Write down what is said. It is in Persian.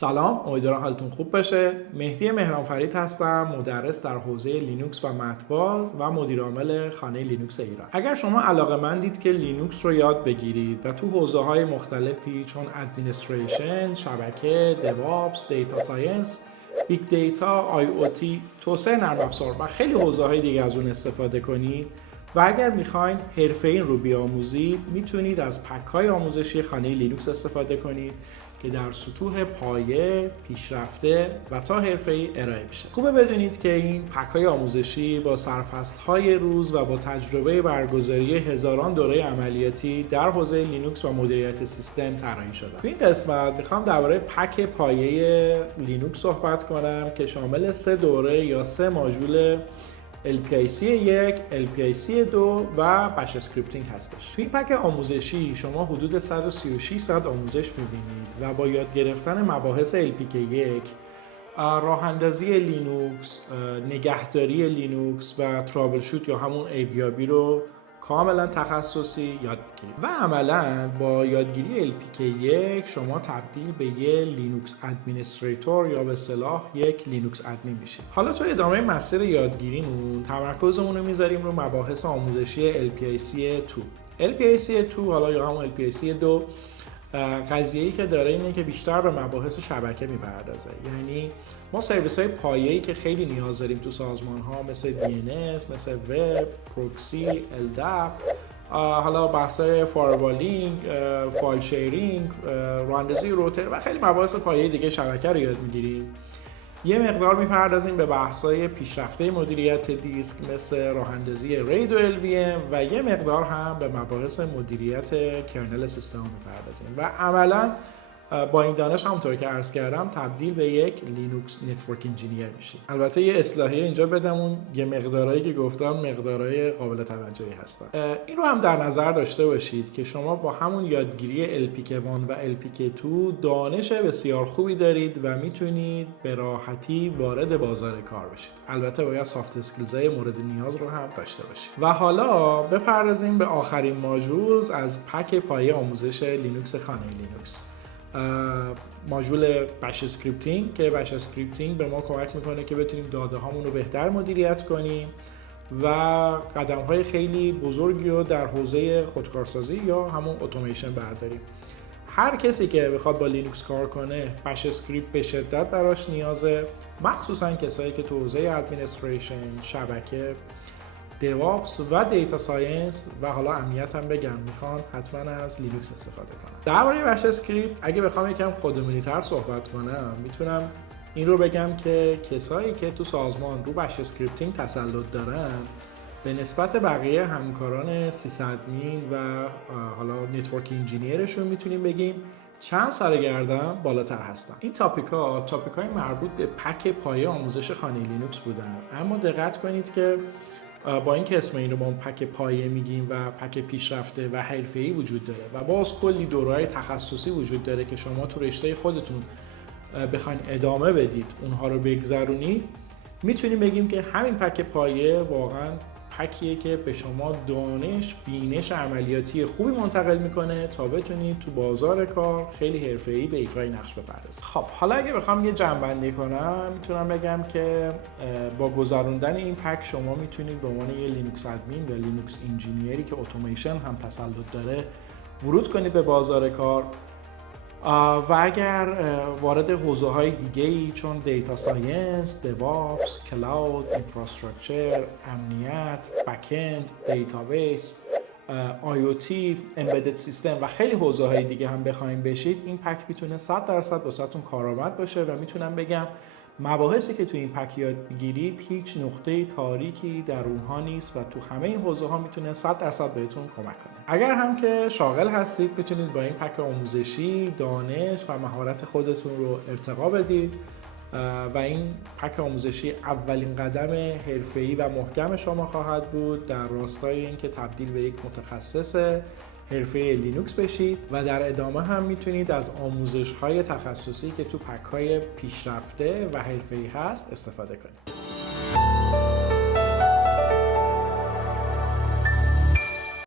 سلام، امیدوارم حالتون خوب باشه. مهدی مهرانفرید هستم، مدرس در حوزه لینوکس و مت‌باز و مدیر عامل خانه لینوکس ایران. اگر شما علاقه‌مندید که لینوکس رو یاد بگیرید و تو حوزه‌های مختلفی چون ادمنستریشن، شبکه، دیوآپس، دیتا ساینس، بیگ دیتا، آی او تی، توسعه نرم افزار و خیلی حوزه‌های دیگه از اون استفاده کنید و اگر میخواین حرفه‌ای رو بیاموزید، میتونید از پک‌های آموزشی خانه لینوکس استفاده کنید که در سطوح پایه، پیشرفته و تا حرفه‌ای ارائه میشه. خوبه بدونید که این پک‌های آموزشی با سرفصل‌های روز و با تجربه برگزاری هزاران دوره عملیاتی در حوزه لینوکس و مدیریت سیستم طراحی شده. تو این قسمت میخوام درباره پک پایه لینوکس صحبت کنم که شامل 3 دوره یا 3 ماژول LPIC 1، LPIC 2 و بش اسکریپتینگ هستش. توی این پک آموزشی شما حدود 136 ساعت آموزش می‌بینید و با یاد گرفتن مباحث LPK 1، راه اندازی لینوکس، نگهداری لینوکس و ترابل شوت یا همون ABRB رو کاملا تخصصی یاد بگیرید و عملا با یادگیری LPK 1 شما تبدیل به یه لینوکس ادمنستریتور یا به اصطلاح یک لینوکس ادمین میشید. حالا تو ادامه مسیر یادگیریمون تمرکزمون رو میذاریم رو مباحث آموزشی LPIC 2. LPIC 2 حالا یا همون LPIC 2 قضیه‌ای که داره اینه که بیشتر به مباحث شبکه میپردازه. یعنی ما سرویس های پایه‌ای که خیلی نیاز داریم تو سازمان ها مثل DNS، مثل وب، پروکسی، LDAP، حالا بحث‌های فایروالینگ، فایل شیرینگ، راه‌اندازی روتر و خیلی مباحث پایه‌ای دیگه شبکه رو یاد میگیریم. یه مقدار میپردازیم به بحث‌های پیشرفته مدیریت دیسک مثل راه‌اندازی رید و LVM و یه مقدار هم به مباحث مدیریت کرنل سیستم میپردازیم و عملاً با این دانش همونطور که عرض کردم تبدیل به یک لینوکس نتورک انجینیر میشید. البته یه اصلاحیه اینجا بدم، اون یه مقدارایی که گفتم مقدارهای قابل توجهی هستن. این رو هم در نظر داشته باشید که شما با همون یادگیری LPK 1 و LPK 2 دانش بسیار خوبی دارید و میتونید به راحتی وارد بازار کار بشید. البته باید سافت اسکیلزهای مورد نیاز رو هم داشته باشید. و حالا بپردازیم به آخرین ماژول از پک پایه آموزش لینوکس خانه لینوکس، ماژول بش اسکریپتینگ که بش اسکریپتینگ به ما کمک میکنه که بتونیم داده هامون رو بهتر مدیریت کنیم و قدم های خیلی بزرگی رو در حوزه خودکارسازی یا همون اتوماسیون برداریم. هر کسی که بخواد با لینوکس کار کنه بش اسکریپت به شدت براش نیازه، مخصوصا کسایی که تو حوزه ادمنستریشن، شبکه، دیوآپس و دیتا ساینس و حالا امنیت هم بگم میخوان حتما از لینوکس استفاده کنن. درباره بش اسکریپت اگه بخوام یکم خودمونی‌تر صحبت کنم، میتونم این رو بگم که کسایی که تو سازمان رو بش اسکریپتینگ تسلط دارن به نسبت بقیه همکاران سیسادمین و حالا نتورک انجینیرشون میتونیم بگیم چند سرگردن بالاتر هستن. این تاپیک‌های مربوط به پک پایه آموزش خانه لینوکس بودن، اما دقت کنید که با این اسم این رو با اون پک پایه میگیم و پک پیشرفته و حرفه‌ای وجود داره و باز کلی دوره‌های تخصصی وجود داره که شما تو رشته خودتون بخواید ادامه بدید، اونها رو بگذرونید، میتونیم بگیم که همین پک پایه واقعا پکیه که به شما دانش، بینش عملیاتی خوبی منتقل میکنه تا بتونید تو بازار کار خیلی حرفه‌ای به ایفای نقش بپردازید. خب حالا اگه بخوام یه جمع‌بندی کنم، میتونم بگم که با گذراندن این پک شما میتونید به عنوان یه لینوکس ادمین و لینوکس انجینیری که اتوماسیون هم تسلط داره ورود کنید به بازار کار و اگر وارد حوزه‌های دیگه‌ای چون دیتا ساینس، دیوآپس، کلاود، اینفراستراکچر، امنیت، بک‌اند، دیتابیس، آی او تی، امبدد سیستم و خیلی حوزه‌های دیگه هم بخواید بشید، این پک میتونه 100% واسهتون کارآمد باشه و میتونم بگم مباحثی که تو این پک یاد میگیرید هیچ نقطه تاریکی در اونها نیست و تو همه این حوزه ها میتونه 100% بهتون کمک کنه. اگر هم که شاغل هستید میتونید با این پک آموزشی دانش و مهارت خودتون رو ارتقا بدید و این پک آموزشی اولین قدم حرفه‌ای و محکم شما خواهد بود در راستای اینکه تبدیل به یک متخصص حرفه لینوکس بشید و در ادامه هم میتونید از آموزش‌های تخصصی که تو پک‌های پیشرفته و حرفه‌ای هست استفاده کنید.